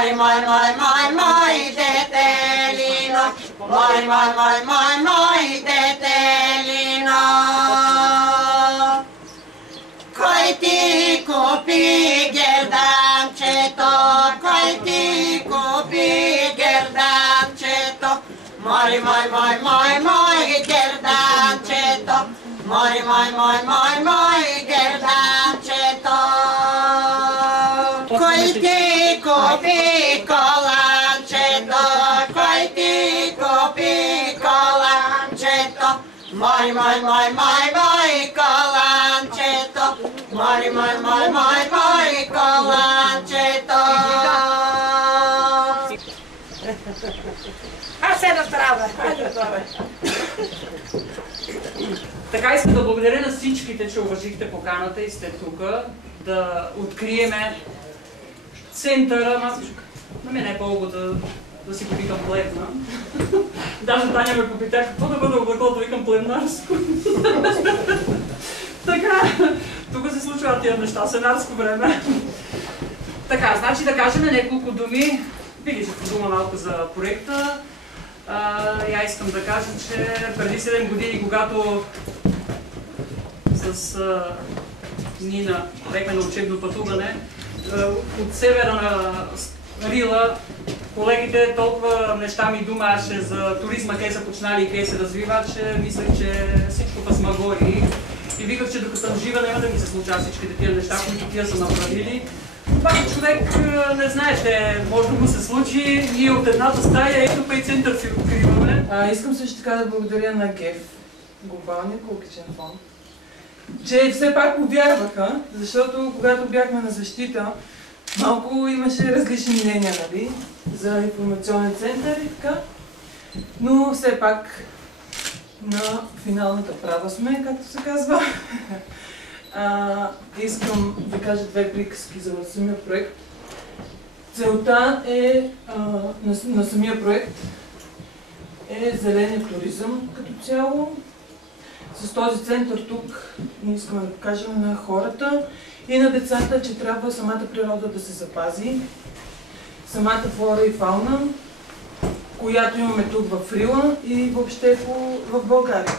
Мой, мой, мой, мой, мой детелино, мой, мой, мой, мой, мой детелино. Кой ти купи герданчето, кой ти купи герданчето, мой, мой, мой, мой, мой герданчето, мой, мой, мой, мой, мой герданчето. Кой ти купи коланчето, кой ти купи коланчето, мой, мой, мой, мой, мой коланчето, мой, мой, мой, мой, мой коланчето. Аз се настрава. Така искам да благодаря на всичките, че уважихте поканата и сте тук, да откриеме центъра. На мен е по-лого да си го викам плевна. Даже Таня ме попита какво да бъде облеклото, викам плевнарско. Така, тук се случват тия неща, сценарско време. Така, значи да кажем няколко думи. Видиш дума малко за проекта. Я искам да кажа, че преди 7 години, когато с Нина бехме на учебно пътуване, от севера на Рила, колегите толкова неща ми думаше за туризма, къде са почнали и къде се развива, че мислех, че всичко пасмагори. И виках, че докато съм жива, няма да ми се случат всичките тия неща, които тия са направили. Обаче човек не знаете, може да му се случи. Ние от едната стая ето Пей център си откриваме. Искам също така да благодаря на ГЕФ, Глобалния екологичен фонд, че все пак повярваха, защото когато бяхме на защита, малко имаше различни мнения, нали, за информационен център и така. Но все пак на финалната права сме, както се казва. Искам да кажа две приказки за самия проект. Целта е на самия проект е зеления туризъм като цяло. С този център тук ние искаме да покажем на хората и на децата, че трябва самата природа да се запази, самата флора и фауна, която имаме тук в Рила и въобще в България.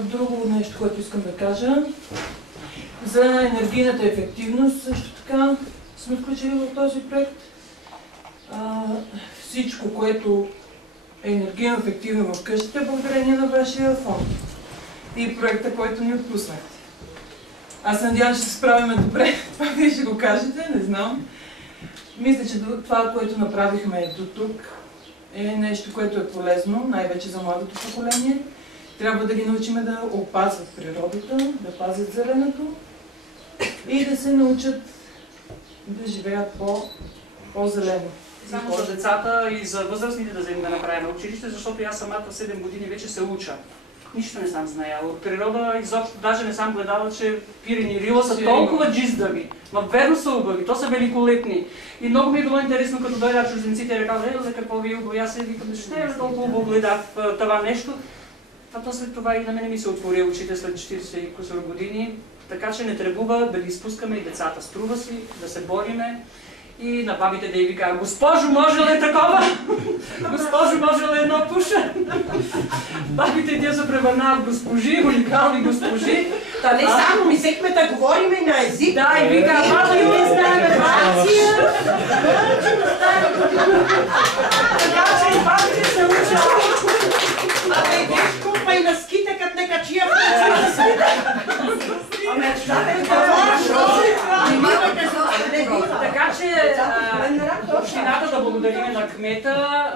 Друго нещо, което искам да кажа, за енергийната ефективност също така сме включили в този проект. Всичко, което е енергийно ефективно в къщата, благодарение на вашия фонд и проекта, който ни отпуснахте. Аз надявам, че се справим добре. Това вие ще го кажете, не знам. Мисля, че това, което направихме до тук, е нещо, което е полезно, най-вече за младото поколение. Трябва да ги научим да опазват природата, да пазят зеленото и да се научат да живеят по-зелено. Само за децата и за възрастните да вземем да направим на училище, защото аз самата 7 години вече се уча. Нищо не съм знаела. От природа изобщо даже не съм гледала, че Пирин и Рила са толкова джиздави. Ма верно са убави, то са великолепни. И много ми е било интересно, като дойдат чужденците и рекал, за какво ви убави, аз се викам, ще е толкова убаво гледах това нещо. А след това и на мене ми се отвори очите след 40 и кусор години. Така че не требува да ги изпускаме и децата. Струва си да се бориме и на бабите да й вика, госпожо, може ли такова? Госпожо, може ли едно пуша? Бабите тя се превърнават госпожи, уникални госпожи. Та не само мислехме да говорим и на език. Да, и вика, ама ли не знаем Франция? Така че и бабите се учат. Абе, дешко, па и на ските, като не качия Франция. Така че общината да благодарим на кмета,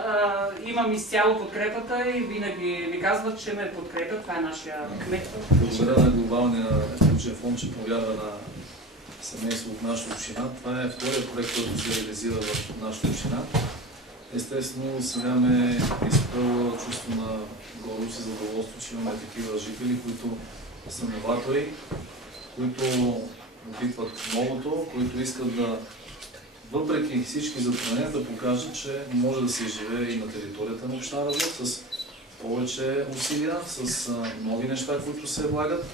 имам изцяло подкрепата и винаги ми казват, че ме подкрепят. Това е нашия кмет. Благодаря на Глобалния екологичен фонд, че повярва на семейство от нашата община. Това е втория проект, който се реализира в нашата община. Естествено, сега ме изпълва чувство на гордост и задоволство, че имаме такива жители, които са новатори, които опитват новото, които искат да, въпреки всички затруднения, да покажат, че може да се живее и на територията на община Разлог с повече усилия, с нови неща, които се влагат.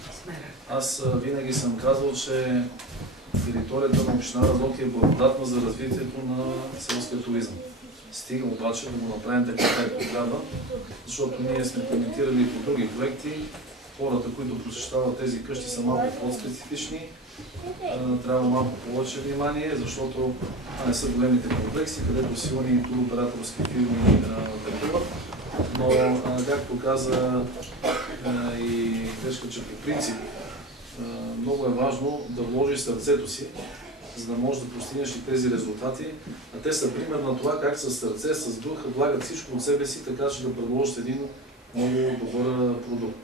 Аз винаги съм казвал, че територията на община Разлог е благодатна за развитието на селския туризъм. Стига обаче да го направим така, както трябва, защото ние сме коментирали и по други проекти. Хората, които посещават тези къщи, са малко по-специфични. Трябва малко повече внимание, защото това не са големите комплекси, където силни туроператорски фирми търгуват. Но, както каза и Дечка, че по принцип много е важно да вложиш сърцето си, за да можеш да постигнеш и тези резултати. А те са пример на това как със сърце, с духа влагат всичко от себе си, така че да предложат един много добър продукт.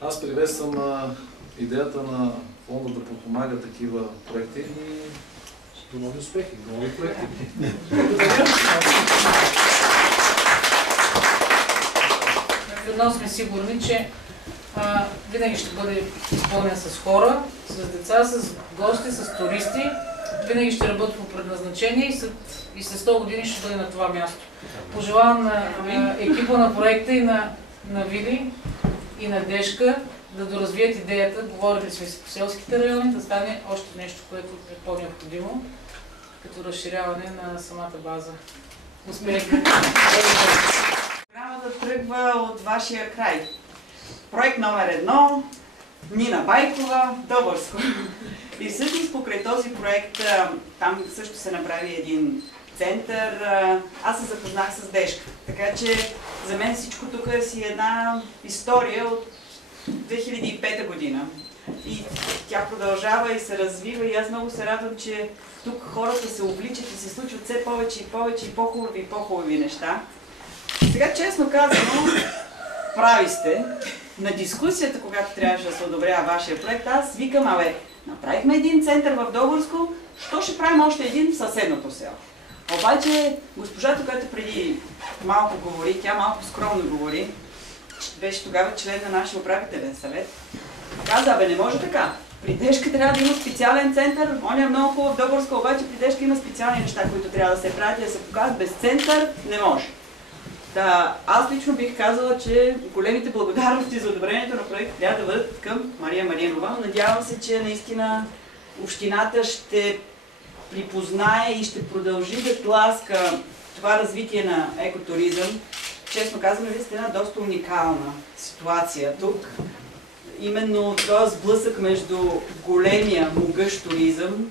Аз приветствам идеята на фонда да подпомага такива проекти и до нови успехи, до нови проекти. Едно сме сигурни, че винаги ще бъде изпълнен с хора, с деца, с гости, с туристи. Винаги ще работи по предназначение и след 100 години ще бъде на това място. Пожелавам на екипа на проекта и на Вили и на Дешка да доразвият идеята, говорили сме си по селските райони, да стане още нещо, което е по-необходимо, като разширяване на самата база. Успех! Програмата тръгва от вашия край. Проект номер 1, Нина Байкова, Добърско. И всъщност покрай този проект, там също се направи един център. Аз се запознах с Дешка. Така че за мен всичко тук е си една история от 2005 година. И тя продължава и се развива и аз много се радвам, че тук хората се обличат и се случват все повече и повече и по-хубави неща. Сега, честно казано, прави сте. На дискусията, когато трябваше да се одобрява вашия проект, аз викам, направихме един център в Добърско, що ще правим още един в съседното село? Обаче, госпожата, която преди малко говори, тя малко скромно говори, беше тогава член на нашия управителен съвет, каза, не може така. При Дешка трябва да има специален център, он е много хубав в Добърско, обаче при Дешка има специални неща, които трябва да се правят и да се показват. Без център не може. Аз лично бих казала, че големите благодарности за одобрението на проект трябва да бъдат към Мария Маринова. Надявам се, че наистина общината ще припознае и ще продължи да тласка това развитие на екотуризъм. Честно казано, вие сте една доста уникална ситуация тук. Именно този сблъсък между големия могъщ туризъм,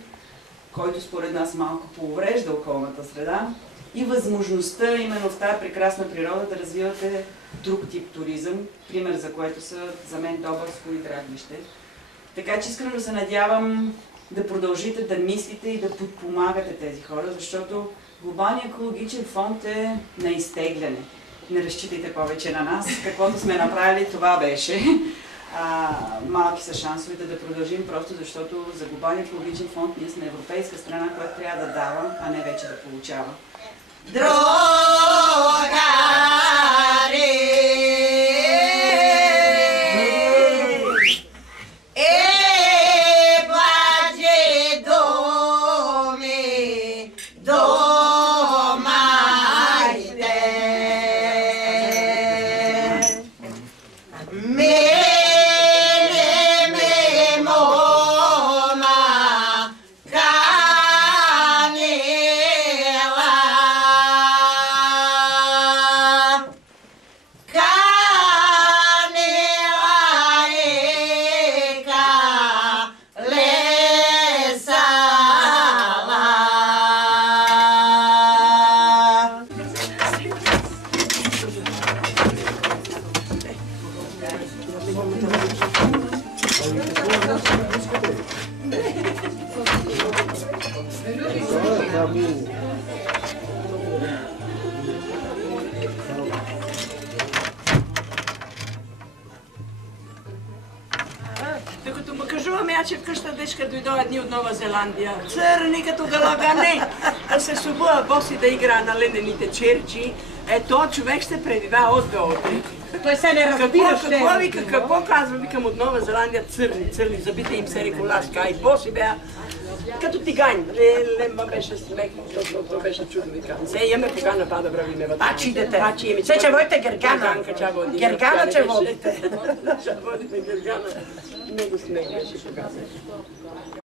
който според нас малко поврежда околната среда, и възможността именно в тази прекрасна природа да развивате друг тип туризъм, пример за което са за мен Добърско и Драглище. Така че искрено се надявам да продължите да мислите и да подпомагате тези хора, защото Глобалният екологичен фонд е на изтегляне. Не разчитайте повече на нас. Каквото сме направили, това беше. Малки са шансовете да продължим, просто защото за Глобалния екологичен фонд ние сме европейска страна, която трябва да дава, а не вече да получава. Докато му кажуваме, че вкъща Дечка дойдоа дни от Нова Зеландия, църни като галагане, да се собува боси да игра на ленените черчи, то човек ще пребива от до отри. Той се не разбира, какво казва, викам от Нова Зеландия, църни, забите им се реколашка, и боси беа, като тигань. Лемба беше смех, то беше чудо, викам. Се имаме кога напада правиме вътре. Ачи дете, се че водите Гергана. Гергана че водите. Ще водите Гергана. Много смех беше показано.